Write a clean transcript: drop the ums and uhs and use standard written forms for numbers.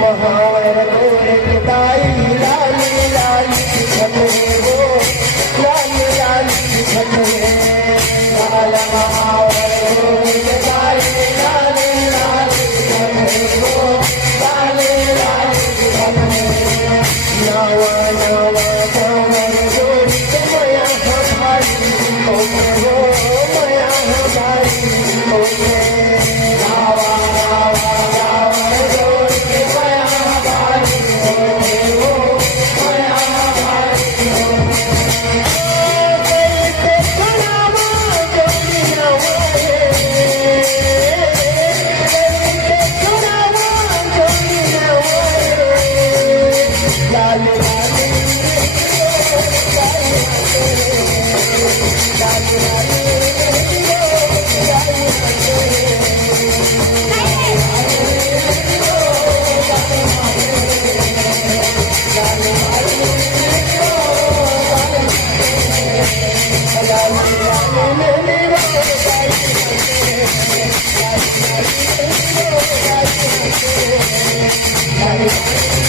महावर गोरे पिताई लाली लाली छतरे वो लाली लाली छतरे लाल महावर गोरे पिताई लाली लाली छतरे वो लाली लाली छतरे नावा नावा कावर जोड़ी मया हमारी ओ मया हमारी ओ नावा नावा कावर जोड़ी मया Thank you.